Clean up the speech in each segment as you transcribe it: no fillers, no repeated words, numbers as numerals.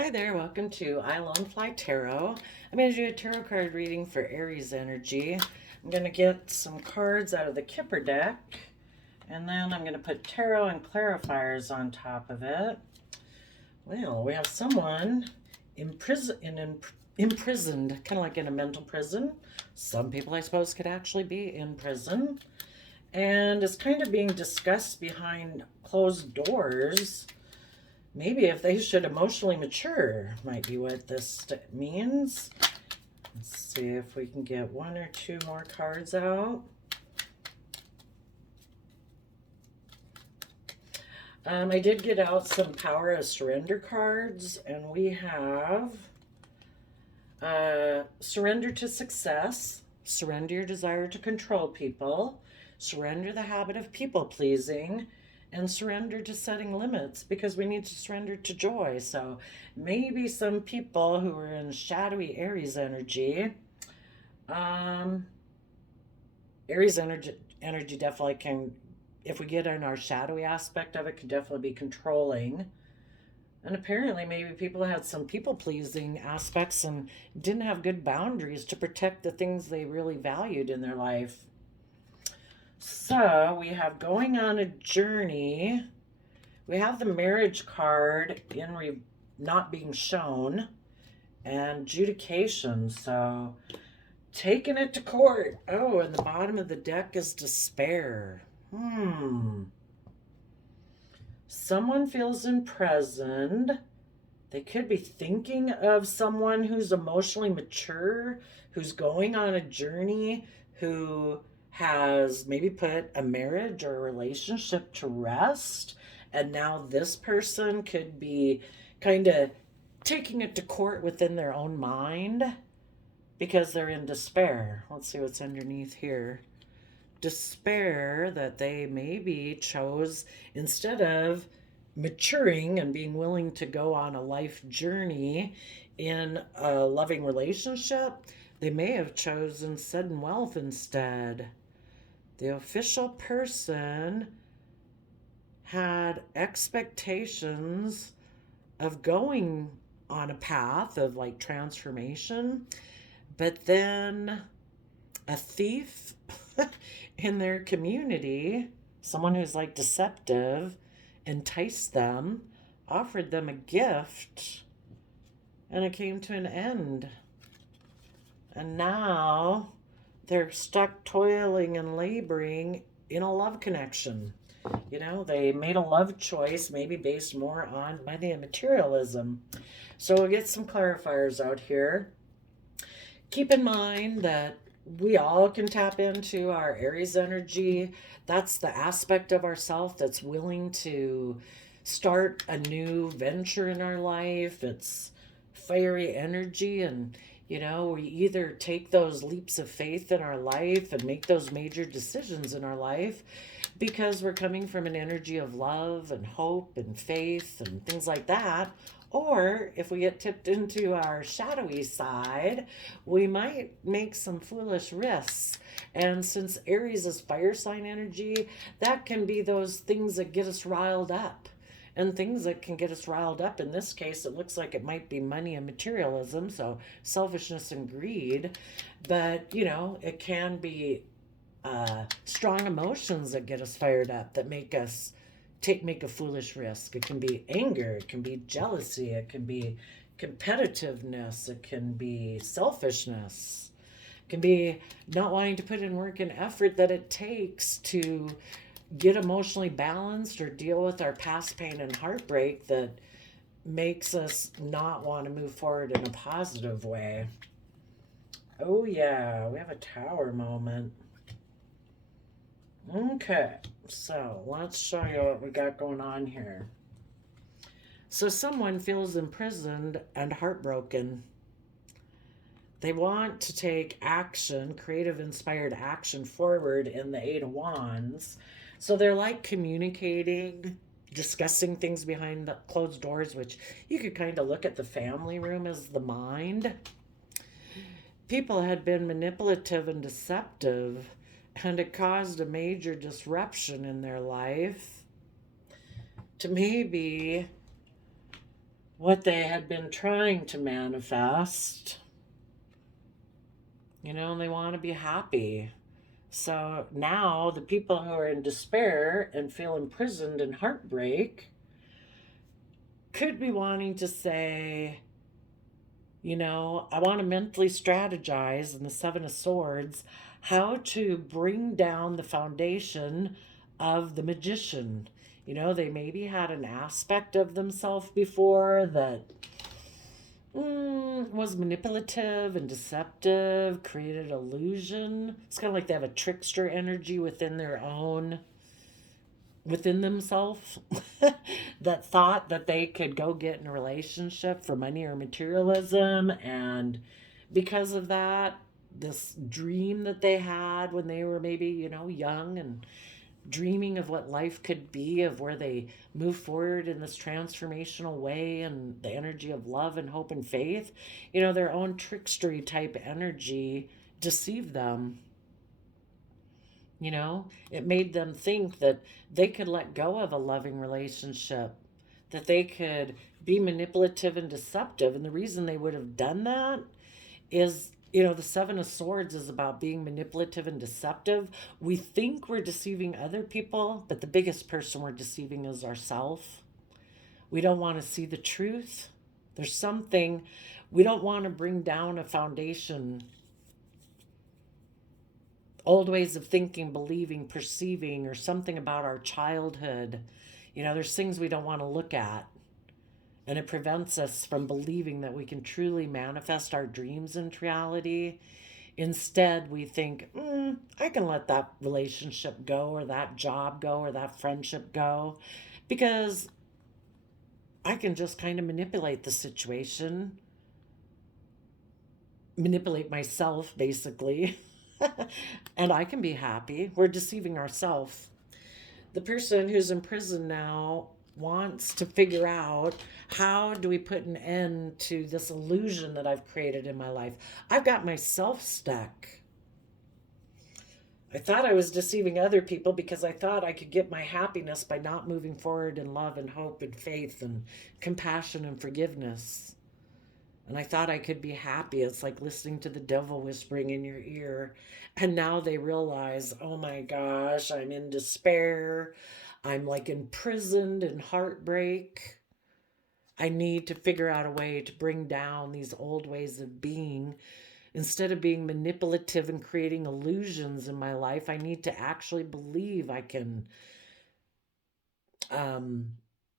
Hi there, welcome to I Lone Fly Tarot. I'm going to do a tarot card reading for Aries energy. I'm going to get some cards out of the Kipper deck, and then I'm going to put tarot and clarifiers on top of it. Well, we have someone imprisoned, kind of like in a mental prison. Some people, I suppose, could actually be in prison. And it's kind of being discussed behind closed doors. Maybe if they should emotionally mature might be what this means. Let's see if we can get one or two more cards out. I did get out some Power of Surrender cards, and we have Surrender to Success, Surrender your desire to control people, Surrender the habit of people pleasing, and surrender to setting limits, because we need to surrender to joy. So maybe some people who are in shadowy Aries energy, Aries energy definitely can, if we get in our shadowy aspect of it, could definitely be controlling. And apparently maybe people had some people pleasing aspects and didn't have good boundaries to protect the things they really valued in their life. So we have going on a journey. We have the marriage card in not being shown, and adjudication. So taking it to court. Oh, and the bottom of the deck is despair. Someone feels imprisoned. They could be thinking of someone who's emotionally mature, who's going on a journey, who has maybe put a marriage or a relationship to rest. And now this person could be kind of taking it to court within their own mind because they're in despair. Let's see what's underneath here. Despair that they maybe chose, instead of maturing and being willing to go on a life journey in a loving relationship, they may have chosen sudden wealth instead. The official person had expectations of going on a path of like transformation, but then a thief in their community, someone who's like deceptive, enticed them, offered them a gift, and it came to an end. And now they're stuck toiling and laboring in a love connection. You know, they made a love choice, maybe based more on money and materialism. So we'll get some clarifiers out here. Keep in mind that we all can tap into our Aries energy. That's the aspect of ourself that's willing to start a new venture in our life. It's fiery energy, and we either take those leaps of faith in our life and make those major decisions in our life because we're coming from an energy of love and hope and faith and things like that. Or if we get tipped into our shadowy side, we might make some foolish risks. And since Aries is fire sign energy, that can be those things that get us riled up. And things that can get us riled up, in this case, it looks like it might be money and materialism, so selfishness and greed. But, it can be strong emotions that get us fired up, that make us make a foolish risk. It can be anger, it can be jealousy, it can be competitiveness, it can be selfishness, it can be not wanting to put in work and effort that it takes to get emotionally balanced or deal with our past pain and heartbreak that makes us not want to move forward in a positive way. Oh yeah, we have a tower moment. Okay, so let's show you what we got going on here. So someone feels imprisoned and heartbroken. They want to take action, creative, inspired action forward in the Eight of Wands. So they're like communicating, discussing things behind the closed doors, which you could kind of look at the family room as the mind. People had been manipulative and deceptive, and it caused a major disruption in their life to maybe what they had been trying to manifest, and they want to be happy. So now the people who are in despair and feel imprisoned in heartbreak could be wanting to say, I want to mentally strategize in the Seven of Swords how to bring down the foundation of the magician. They maybe had an aspect of themselves before that was manipulative and deceptive, created illusion. It's kind of like they have a trickster energy within themselves that thought that they could go get in a relationship for money or materialism. And because of that, this dream that they had when they were maybe, young and dreaming of what life could be, of where they move forward in this transformational way and the energy of love and hope and faith, their own trickstery type energy deceived them. It made them think that they could let go of a loving relationship, that they could be manipulative and deceptive. And the reason they would have done that is, the Seven of Swords is about being manipulative and deceptive. We think we're deceiving other people, but the biggest person we're deceiving is ourselves. We don't want to see the truth. There's something, we don't want to bring down a foundation, old ways of thinking, believing, perceiving, or something about our childhood. There's things we don't want to look at. And it prevents us from believing that we can truly manifest our dreams into reality. Instead, we think, I can let that relationship go, or that job go, or that friendship go, because I can just kind of manipulate the situation, manipulate myself, basically, and I can be happy. We're deceiving ourselves. The person who's in prison now wants to figure out, how do we put an end to this illusion that I've created in my life? I've got myself stuck. I thought I was deceiving other people because I thought I could get my happiness by not moving forward in love and hope and faith and compassion and forgiveness. And I thought I could be happy. It's like listening to the devil whispering in your ear. And now they realize, oh my gosh, I'm in despair. I'm like imprisoned in heartbreak. I need to figure out a way to bring down these old ways of being. Instead of being manipulative and creating illusions in my life, I need to actually believe I can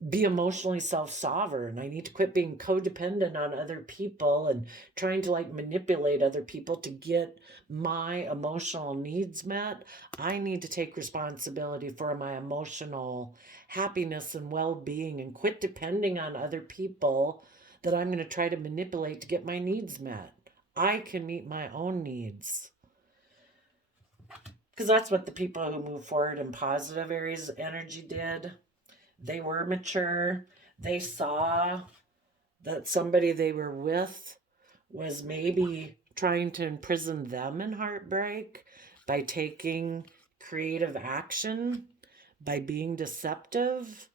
be emotionally self-sovereign. I need to quit being codependent on other people and trying to like manipulate other people to get my emotional needs met. I need to take responsibility for my emotional happiness and well-being and quit depending on other people that I'm going to try to manipulate to get my needs met. I can meet my own needs. Because that's what the people who move forward in positive Aries energy did. They were mature. They saw that somebody they were with was maybe trying to imprison them in heartbreak by taking creative action, by being deceptive,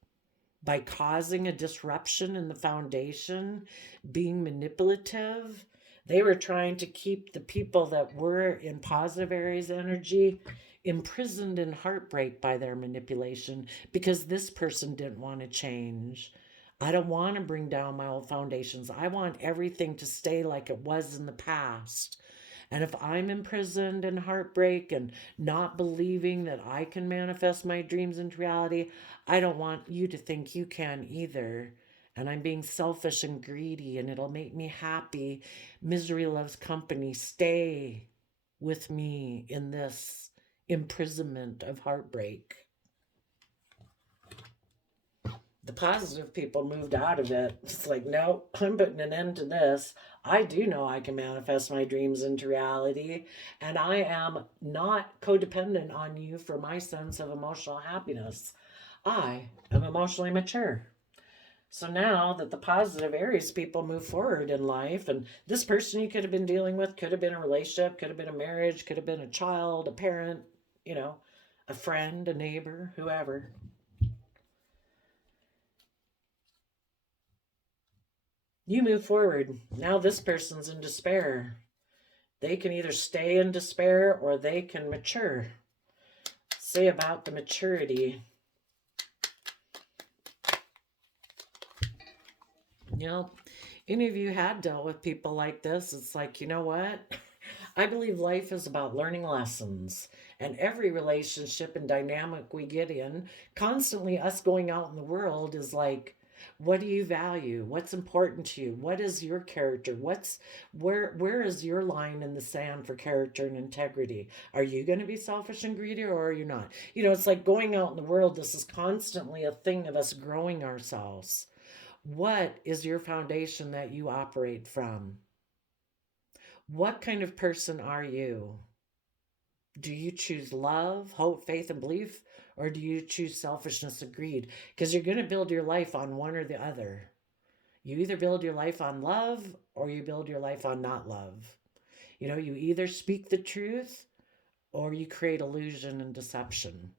by causing a disruption in the foundation, being manipulative. They were trying to keep the people that were in positive Aries energy imprisoned in heartbreak by their manipulation, because this person didn't want to change. I don't want to bring down my old foundations. I want everything to stay like it was in the past. And if I'm imprisoned in heartbreak and not believing that I can manifest my dreams into reality, I don't want you to think you can either. And I'm being selfish and greedy, and it'll make me happy. Misery loves company. Stay with me in this imprisonment of heartbreak. The positive people moved out of it. It's like, no, I'm putting an end to this. I do know I can manifest my dreams into reality, and I am not codependent on you for my sense of emotional happiness. I am emotionally mature. So now that the positive Aries people move forward in life, and this person you could have been dealing with could have been a relationship, could have been a marriage, could have been a child, a parent, a friend, a neighbor, whoever. You move forward. Now this person's in despair. They can either stay in despair or they can mature. Say about the maturity. You know, any of you had dealt with people like this, it's like, you know what? I believe life is about learning lessons. And every relationship and dynamic we get in, constantly us going out in the world is like, what do you value? What's important to you? What is your character? Where is your line in the sand for character and integrity? Are you going to be selfish and greedy or are you not? You know, it's like going out in the world. This is constantly a thing of us growing ourselves. What is your foundation that you operate from? What kind of person are you? Do you choose love, hope, faith, and belief, or do you choose selfishness and greed? Because you're going to build your life on one or the other. You either build your life on love or you build your life on not love. You know, you either speak the truth or you create illusion and deception.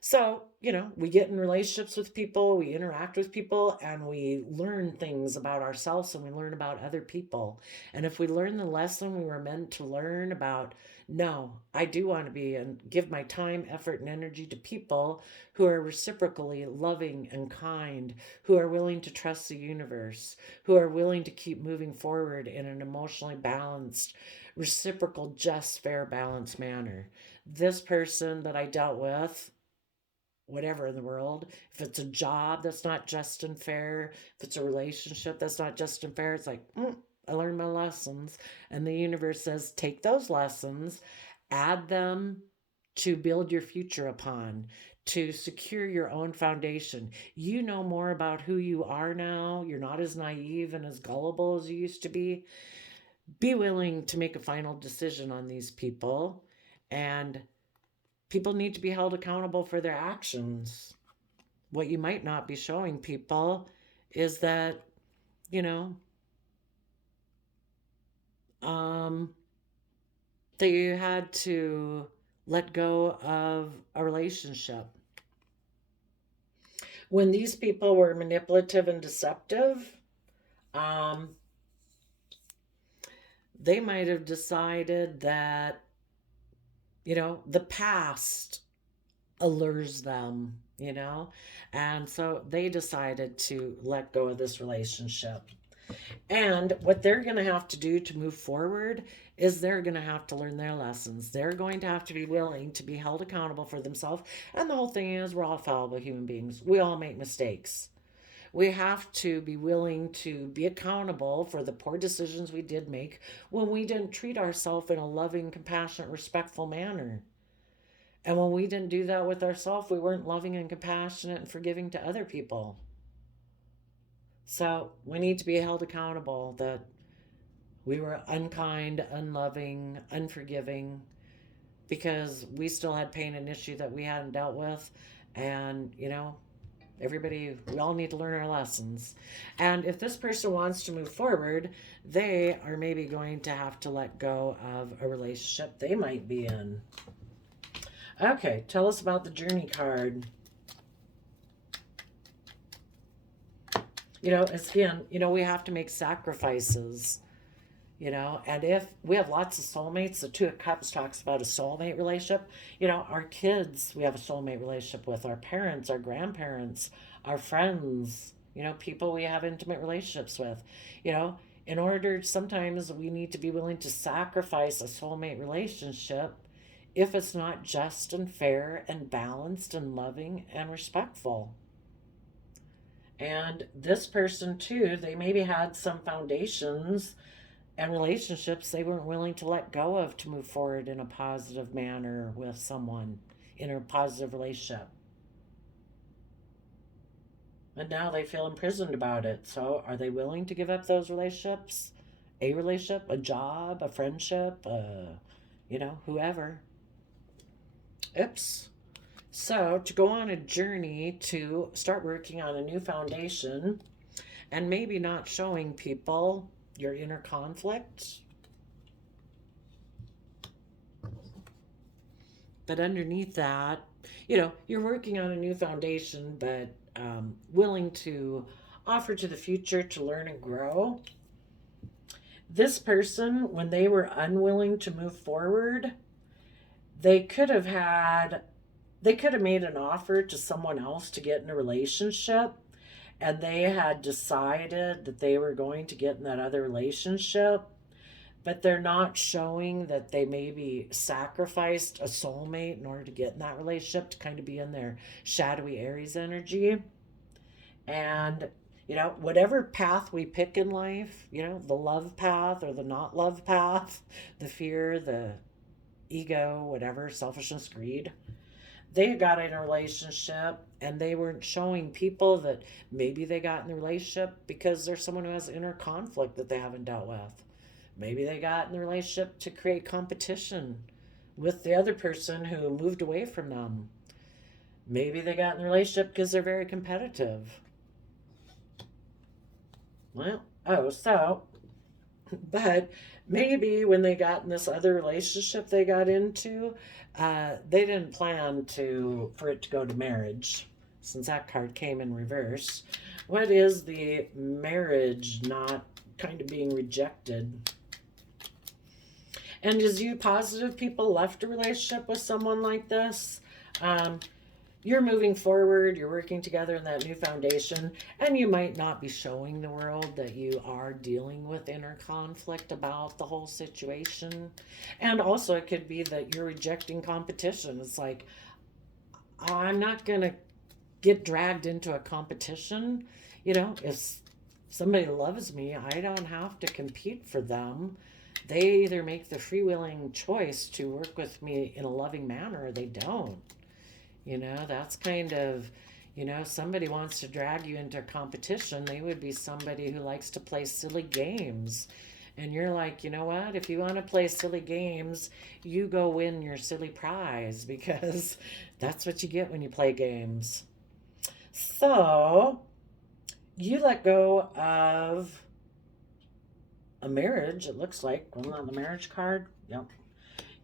So, you know, we get in relationships with people, we interact with people, and we learn things about ourselves and we learn about other people. And if we learn the lesson we were meant to learn about, no, I do want to be and give my time, effort, and energy to people who are reciprocally loving and kind, who are willing to trust the universe, who are willing to keep moving forward in an emotionally balanced, reciprocal, just, fair, balanced manner. This person that I dealt with, whatever in the world, if it's a job that's not just and fair, if it's a relationship that's not just and fair, it's like, I learned my lessons. And the universe says, take those lessons, add them to build your future upon, to secure your own foundation. You know more about who you are now. You're not as naive and as gullible as you used to be. Be willing to make a final decision on these people, and people need to be held accountable for their actions. What you might not be showing people is that, you know, um, that you had to let go of a relationship. When these people were manipulative and deceptive, um, they might have decided that, you know, the past allures them, you know, and so they decided to let go of this relationship. And what they're going to have to do to move forward is they're going to have to learn their lessons. They're going to have to be willing to be held accountable for themselves. And the whole thing is, we're all fallible human beings. We all make mistakes. We have to be willing to be accountable for the poor decisions we did make when we didn't treat ourselves in a loving, compassionate, respectful manner. And when we didn't do that with ourselves, we weren't loving and compassionate and forgiving to other people. So we need to be held accountable that we were unkind, unloving, unforgiving, because we still had pain and issue that we hadn't dealt with. And, you know, we all need to learn our lessons. And if this person wants to move forward, they are maybe going to have to let go of a relationship they might be in. Okay, tell us about the journey card. You know, again, you know, we have to make sacrifices, you know, and if we have lots of soulmates, the Two of Cups talks about a soulmate relationship. You know, our kids, we have a soulmate relationship with, our parents, our grandparents, our friends, you know, people we have intimate relationships with. You know, in order, sometimes we need to be willing to sacrifice a soulmate relationship if it's not just and fair and balanced and loving and respectful. And this person, too, they maybe had some foundations and relationships they weren't willing to let go of to move forward in a positive manner with someone in a positive relationship. And now they feel imprisoned about it. So are they willing to give up those relationships? A relationship, a job, a friendship, you know, whoever. Oops. So to go on a journey to start working on a new foundation and maybe not showing people your inner conflict, but underneath that, you know, you're working on a new foundation, but willing to offer to the future to learn and grow. This person, when they were unwilling to move forward, they could have made an offer to someone else to get in a relationship, and they had decided that they were going to get in that other relationship, but they're not showing that they maybe sacrificed a soulmate in order to get in that relationship, to kind of be in their shadowy Aries energy. And whatever path we pick in life, the love path or the not love path, the fear, the ego, whatever, selfishness, greed, they got in a relationship and they weren't showing people that maybe they got in the relationship because there's someone who has inner conflict that they haven't dealt with. Maybe they got in the relationship to create competition with the other person who moved away from them. Maybe they got in the relationship because they're very competitive. But maybe when they got in this other relationship they got into, they didn't plan for it to go to marriage, since that card came in reverse. What is the marriage not kind of being rejected? And as you positive people left a relationship with someone like this, you're moving forward, you're working together in that new foundation, and you might not be showing the world that you are dealing with inner conflict about the whole situation. And also it could be that you're rejecting competition. It's like, I'm not going to get dragged into a competition. If somebody loves me, I don't have to compete for them. They either make the freewilling choice to work with me in a loving manner or they don't. That's kind of, somebody wants to drag you into a competition. They would be somebody who likes to play silly games. And you're like, you know what? If you want to play silly games, you go win your silly prize, because that's what you get when you play games. So you let go of a marriage, it looks like. Wasn't that the marriage card? Yep.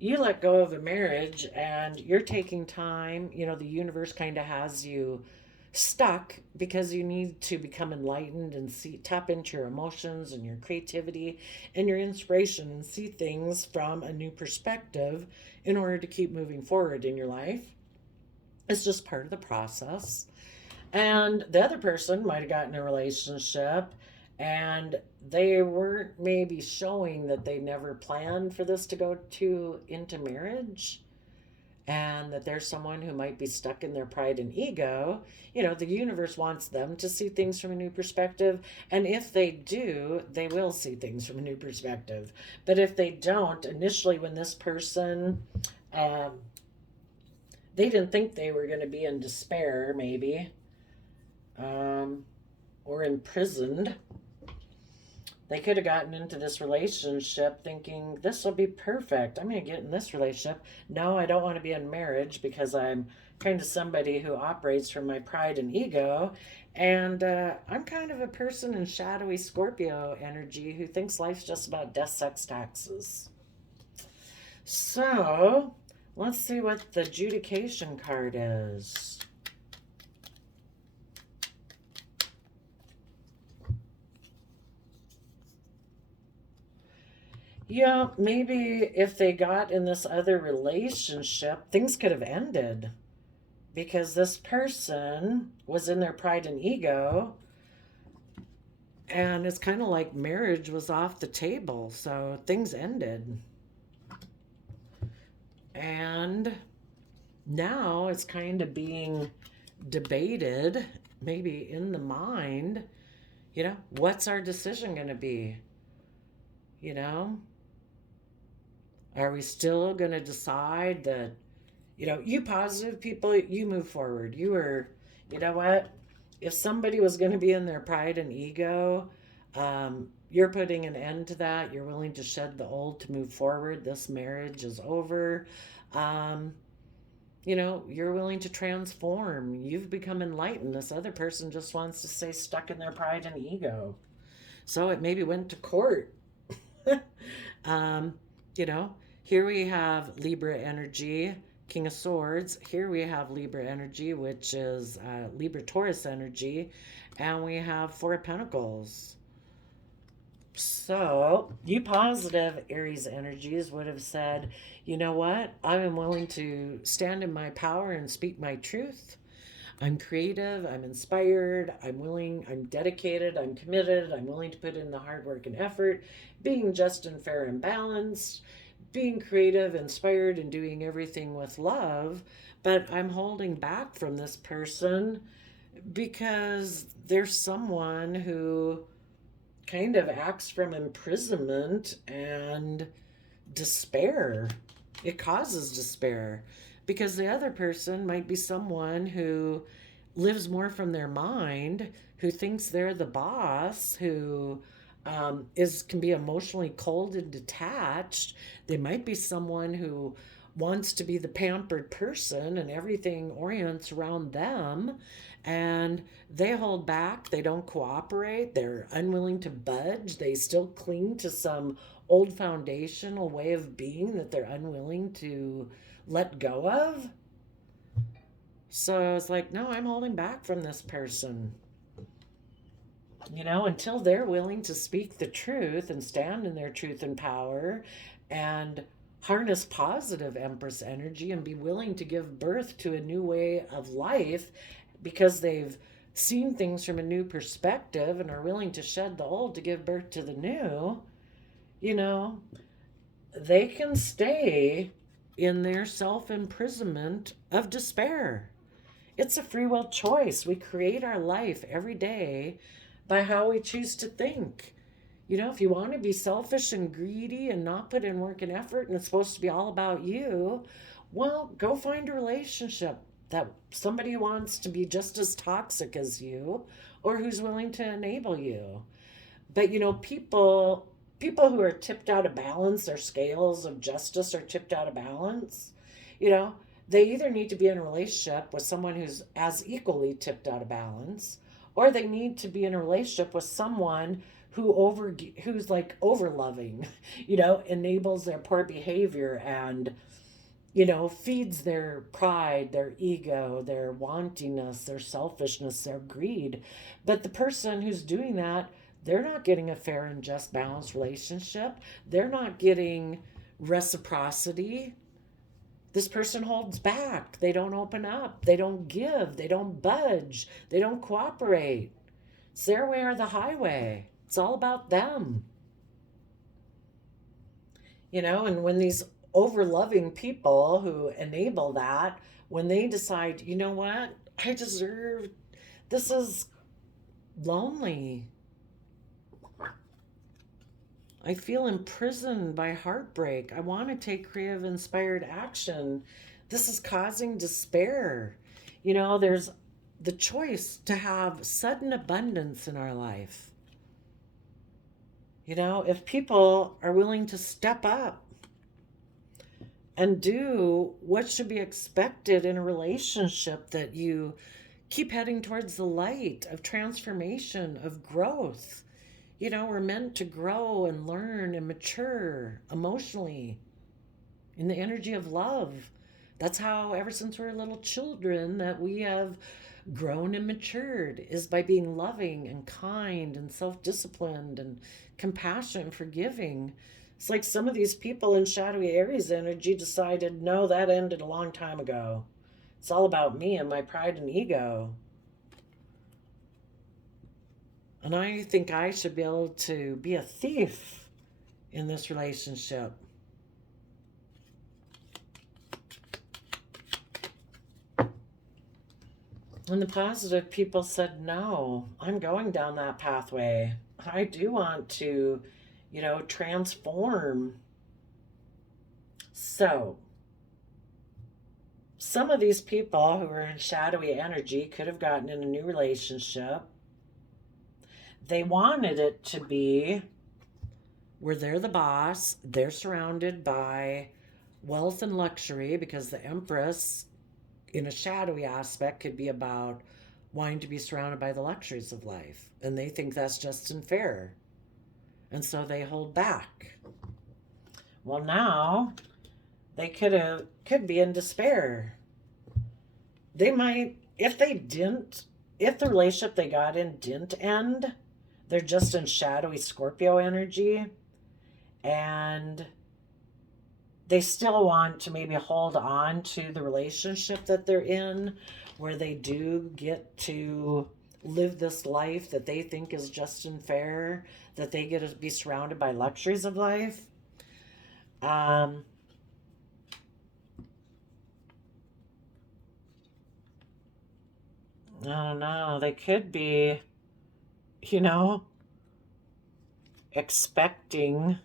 You let go of a marriage and you're taking time. The universe kind of has you stuck because you need to become enlightened and tap into your emotions and your creativity and your inspiration and see things from a new perspective in order to keep moving forward in your life. It's just part of the process. And the other person might have gotten a relationship and they weren't maybe showing that they never planned for this to go into marriage, and that there's someone who might be stuck in their pride and ego. The universe wants them to see things from a new perspective, and if they do, they will see things from a new perspective. But if they don't, initially when this person, they didn't think they were going to be in despair, maybe, or imprisoned. They could have gotten into this relationship thinking, this will be perfect. I'm going to get in this relationship. No, I don't want to be in marriage because I'm kind of somebody who operates from my pride and ego. And I'm kind of a person in shadowy Scorpio energy who thinks life's just about death, sex, taxes. So let's see what the adjudication card is. Yeah, maybe if they got in this other relationship, things could have ended because this person was in their pride and ego. And it's kind of like marriage was off the table, so things ended. And now it's kind of being debated, maybe in the mind, what's our decision going to be? Are we still going to decide that, you positive people, you move forward. You know what? If somebody was going to be in their pride and ego, you're putting an end to that. You're willing to shed the old to move forward. This marriage is over. You're willing to transform. You've become enlightened. This other person just wants to stay stuck in their pride and ego. So it maybe went to court. Here we have Libra energy, King of Swords. Here we have Libra energy, which is Libra Taurus energy. And we have Four of Pentacles. So, you positive Aries energies would have said, you know what? I am willing to stand in my power and speak my truth. I'm creative, I'm inspired, I'm willing, I'm dedicated, I'm committed, I'm willing to put in the hard work and effort, being just and fair and balanced, being creative, inspired, and doing everything with love. But I'm holding back from this person because there's someone who kind of acts from imprisonment and despair. It causes despair because the other person might be someone who lives more from their mind, who thinks they're the boss, who is can be emotionally cold and detached. They might be someone who wants to be the pampered person and everything orients around them, and they hold back, they don't cooperate, they're unwilling to budge, they still cling to some old foundational way of being that they're unwilling to let go of. So it's like, no, I'm holding back from this person. Until they're willing to speak the truth and stand in their truth and power and harness positive Empress energy and be willing to give birth to a new way of life because they've seen things from a new perspective and are willing to shed the old to give birth to the new, they can stay in their self imprisonment of despair. It's a free will choice. We create our life every day by how we choose to think. If you want to be selfish and greedy and not put in work and effort and it's supposed to be all about you, well, go find a relationship that somebody who wants to be just as toxic as you or who's willing to enable you. But people who are tipped out of balance, their scales of justice are tipped out of balance, they either need to be in a relationship with someone who's as equally tipped out of balance, or they need to be in a relationship with someone who's like over loving, enables their poor behavior and feeds their pride, their ego, their wantingness, their selfishness, their greed. But the person who's doing that, they're not getting a fair and just balanced relationship. They're not getting reciprocity. This person holds back. They don't open up. They don't give. They don't budge. They don't cooperate. It's their way or the highway. It's all about them. And when these over-loving people who enable that, when they decide, you know what, this is lonely. I feel imprisoned by heartbreak. I want to take creative, inspired action. This is causing despair. There's the choice to have sudden abundance in our life. If people are willing to step up and do what should be expected in a relationship, that you keep heading towards the light of transformation, of growth. We're meant to grow and learn and mature emotionally in the energy of love. That's how, ever since we were little children, that we have grown and matured, is by being loving and kind and self-disciplined and compassionate and forgiving. It's like some of these people in shadowy Aries energy decided, no, that ended a long time ago. It's all about me and my pride and ego. And I think I should be able to be a thief in this relationship. And the positive people said, no, I'm going down that pathway. I do want to, transform. So, some of these people who are in shadowy energy could have gotten in a new relationship. They wanted it to be where they're the boss, they're surrounded by wealth and luxury, because the Empress, in a shadowy aspect, could be about wanting to be surrounded by the luxuries of life. And they think that's just and fair. And so they hold back. Well, now They could be in despair. They might, if they didn't, if the relationship they got in didn't end, they're just in shadowy Scorpio energy, and they still want to maybe hold on to the relationship that they're in, where they do get to live this life that they think is just and fair, that they get to be surrounded by luxuries of life. Um, I don't know. They could be, you know, expecting.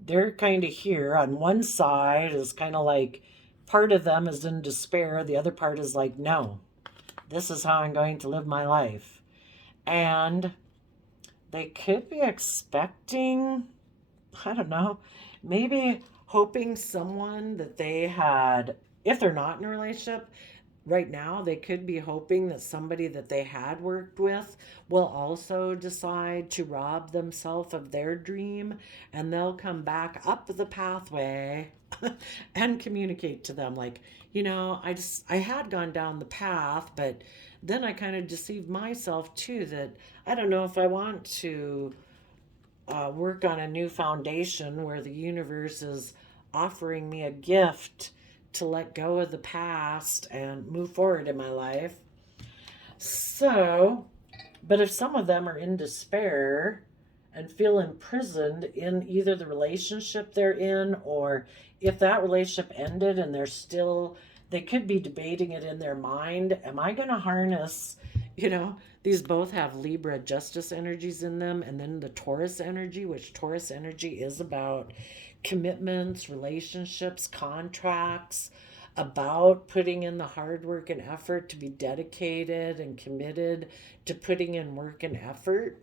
They're kind of here on one side is kind of like part of them is in despair, the other part is like, no, this is how I'm going to live my life. And they could be expecting, I don't know, maybe hoping someone that they had, if they're not in a relationship right now, they could be hoping that somebody that they had worked with will also decide to rob themselves of their dream, and they'll come back up the pathway and communicate to them like, I had gone down the path, but then I kind of deceived myself too, that I don't know if I want to work on a new foundation where the universe is offering me a gift to let go of the past and move forward in my life. So, but if some of them are in despair and feel imprisoned in either the relationship they're in, or if that relationship ended and they could be debating it in their mind. Am I going to harness, these both have Libra justice energies in them, and then the Taurus energy, which Taurus energy is about commitments, relationships, contracts, about putting in the hard work and effort to be dedicated and committed to putting in work and effort.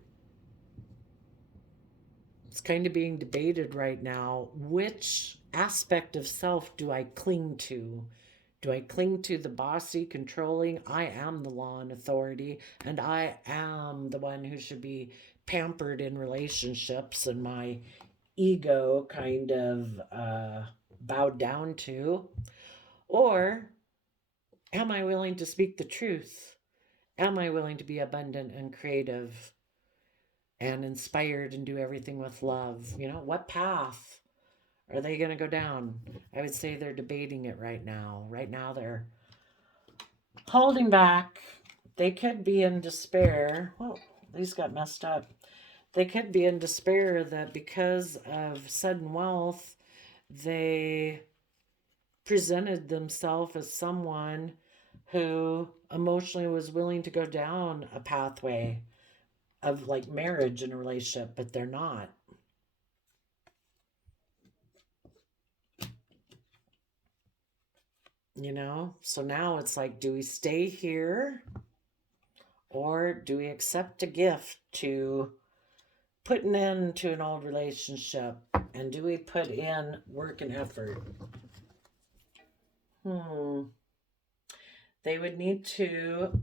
It's kind of being debated right now. Which aspect of self do I cling to? Do I cling to the bossy, controlling, I am the law and authority, and I am the one who should be pampered in relationships, and my ego kind of bowed down to? Or am I willing to speak the truth? Am I willing to be abundant and creative and inspired and do everything with love? What path are they going to go down? I would say they're debating it right now. Right now, they're holding back. They could be in despair. Well, these got messed up. They could be in despair that because of sudden wealth, they presented themselves as someone who emotionally was willing to go down a pathway of like marriage and a relationship, but they're not. So now it's like, do we stay here, or do we accept a gift to put an end to an old relationship, and do we put in work and effort? They would need to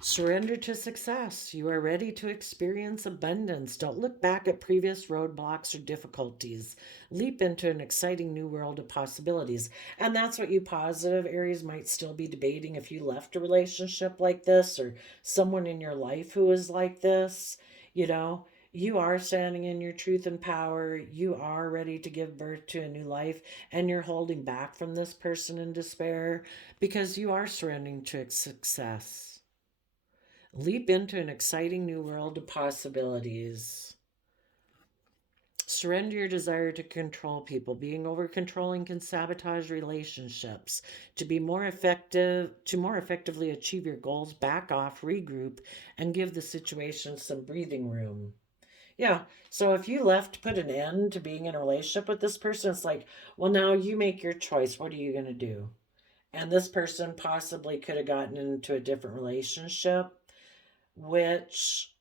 surrender to success. You are ready to experience abundance. Don't look back at previous roadblocks or difficulties. Leap into an exciting new world of possibilities. And that's what you positive Aries might still be debating if you left a relationship like this, or someone in your life who is like this. You are standing in your truth and power. You are ready to give birth to a new life, and you're holding back from this person in despair because you are surrendering to success. Leap into an exciting new world of possibilities. Surrender your desire to control people. Being over controlling can sabotage relationships. To more effectively achieve your goals, back off, regroup, and give the situation some breathing room. Yeah. So if you left to put an end to being in a relationship with this person, it's like, well, now you make your choice. What are you going to do? And this person possibly could have gotten into a different relationship, which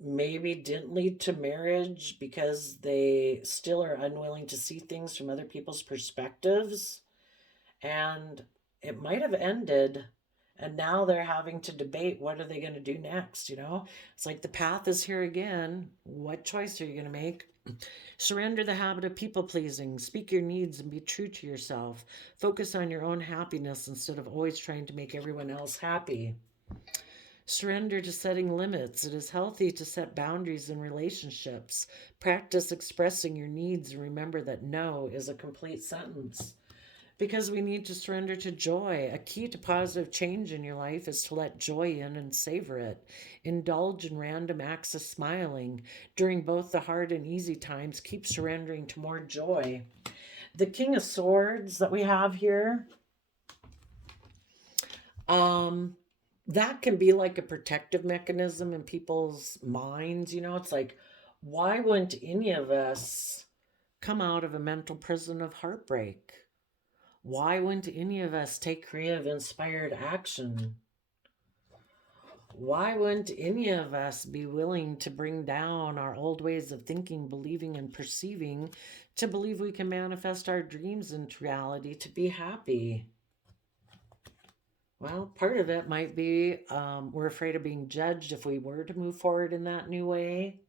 maybe didn't lead to marriage because they still are unwilling to see things from other people's perspectives. And it might have ended And now they're having to debate, what are they going to do next? It's like the path is here again. What choice are you going to make? Surrender the habit of people pleasing. Speak your needs and be true to yourself. Focus on your own happiness instead of always trying to make everyone else happy. Surrender to setting limits. It is healthy to set boundaries in relationships. Practice expressing your needs and remember that no is a complete sentence. Because we need to surrender to joy. A key to positive change in your life is to let joy in and savor it. Indulge in random acts of smiling. During both the hard and easy times, keep surrendering to more joy. The King of Swords that we have here, that can be like a protective mechanism in people's minds. It's like, why wouldn't any of us come out of a mental prison of heartbreak? Why wouldn't any of us take creative, inspired action? Why wouldn't any of us be willing to bring down our old ways of thinking, believing, and perceiving to believe we can manifest our dreams into reality to be happy? Well, part of it might be we're afraid of being judged if we were to move forward in that new way.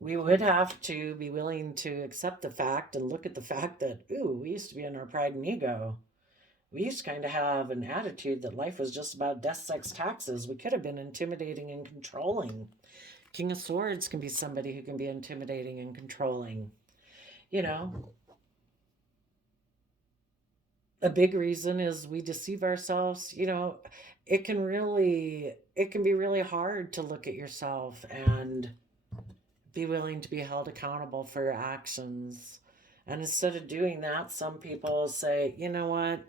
We would have to be willing to accept the fact and look at the fact that, ooh, we used to be in our pride and ego. We used to kind of have an attitude that life was just about death, sex, taxes. We could have been intimidating and controlling. King of Swords can be somebody who can be intimidating and controlling. A big reason is we deceive ourselves. It can be really hard to look at yourself and be willing to be held accountable for your actions. And instead of doing that, some people say, you know what?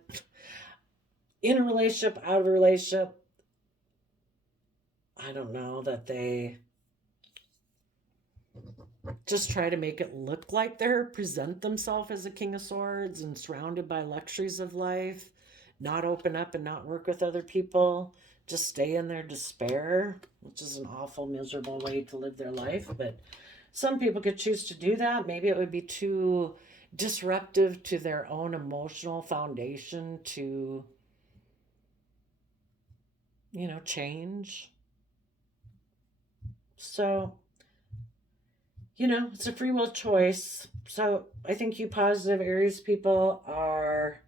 In a relationship, out of a relationship, I don't know, that they just try to make it look like they're present themselves as a King of Swords and surrounded by luxuries of life, not open up and not work with other people, just stay in their despair, which is an awful, miserable way to live their life. But some people could choose to do that. Maybe it would be too disruptive to their own emotional foundation to, change. So, it's a free will choice. So I think you positive Aries people are,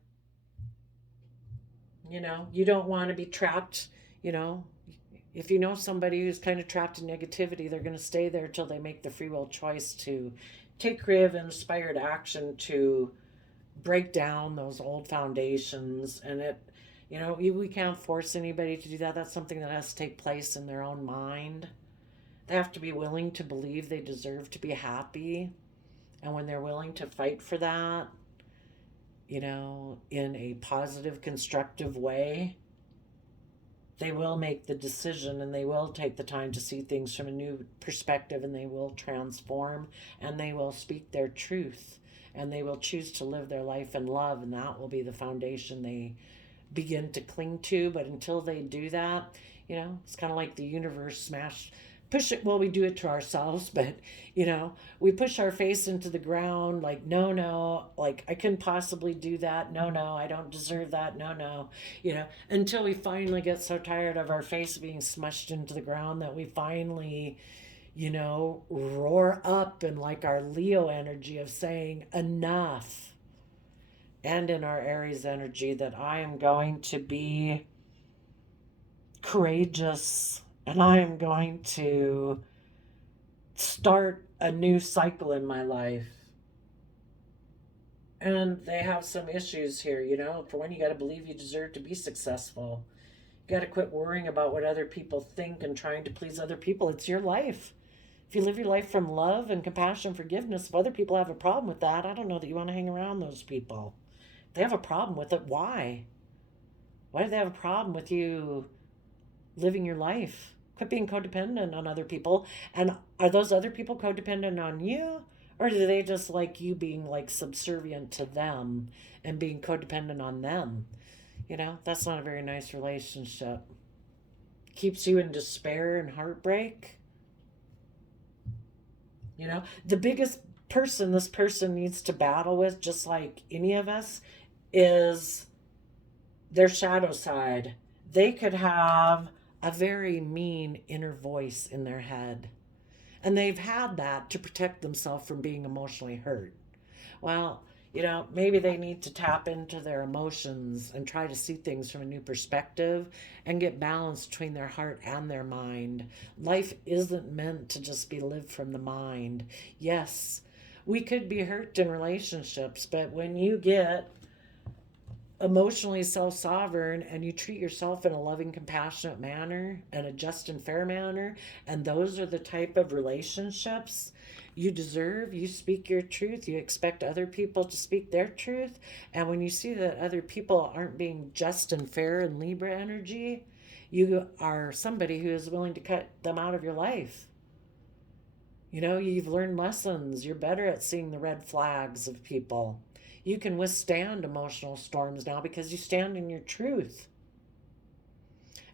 you don't want to be trapped. If you know somebody who's kind of trapped in negativity, they're going to stay there till they make the free will choice to take creative, inspired action to break down those old foundations. And we can't force anybody to do that. That's something that has to take place in their own mind. They have to be willing to believe they deserve to be happy. And when they're willing to fight for that, in a positive, constructive way, they will make the decision and they will take the time to see things from a new perspective, and they will transform and they will speak their truth and they will choose to live their life in love, and that will be the foundation they begin to cling to. But until they do that, it's kind of like the universe push it. Well, we do it to ourselves, but we push our face into the ground like, no, like I couldn't possibly do that. No, I don't deserve that. No, until we finally get so tired of our face being smushed into the ground that we finally, roar up in like our Leo energy of saying enough. And in our Aries energy that I am going to be courageous and I am going to start a new cycle in my life. And they have some issues here, For one, you got to believe you deserve to be successful. You got to quit worrying about what other people think and trying to please other people. It's your life. If you live your life from love and compassion, forgiveness, if other people have a problem with that, I don't know that you want to hang around those people. If they have a problem with it, why? Why do they have a problem with you living your life? Quit being codependent on other people. And are those other people codependent on you? Or do they just like you being like subservient to them and being codependent on them? That's not a very nice relationship. Keeps you in despair and heartbreak. The biggest person this person needs to battle with, just like any of us, is their shadow side. They could have a very mean inner voice in their head. And they've had that to protect themselves from being emotionally hurt. Well, maybe they need to tap into their emotions and try to see things from a new perspective and get balance between their heart and their mind. Life isn't meant to just be lived from the mind. Yes, we could be hurt in relationships, but when you get emotionally self-sovereign and you treat yourself in a loving, compassionate manner and a just and fair manner, and those are the type of relationships you deserve. You speak your truth, you expect other people to speak their truth, and when you see that other people aren't being just and fair in Libra energy, you are somebody who is willing to cut them out of your life. You've learned lessons. You're better at seeing the red flags of people. You can withstand emotional storms now because you stand in your truth.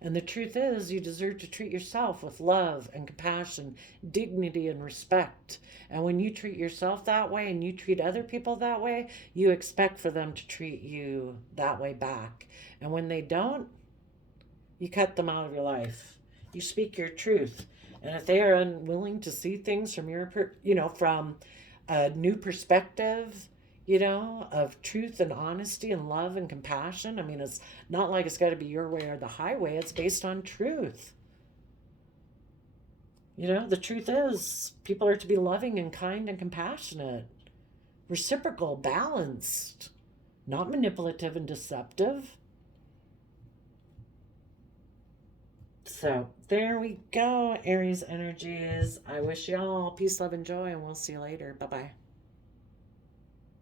And the truth is, you deserve to treat yourself with love and compassion, dignity and respect. And when you treat yourself that way and you treat other people that way, you expect for them to treat you that way back. And when they don't, you cut them out of your life. You speak your truth. And if they are unwilling to see things from from a new perspective, of truth and honesty and love and compassion. I mean, it's not like it's got to be your way or the highway. It's based on truth. The truth is people are to be loving and kind and compassionate, reciprocal, balanced, not manipulative and deceptive. So there we go, Aries energies. I wish y'all peace, love, and joy, and we'll see you later. Bye-bye.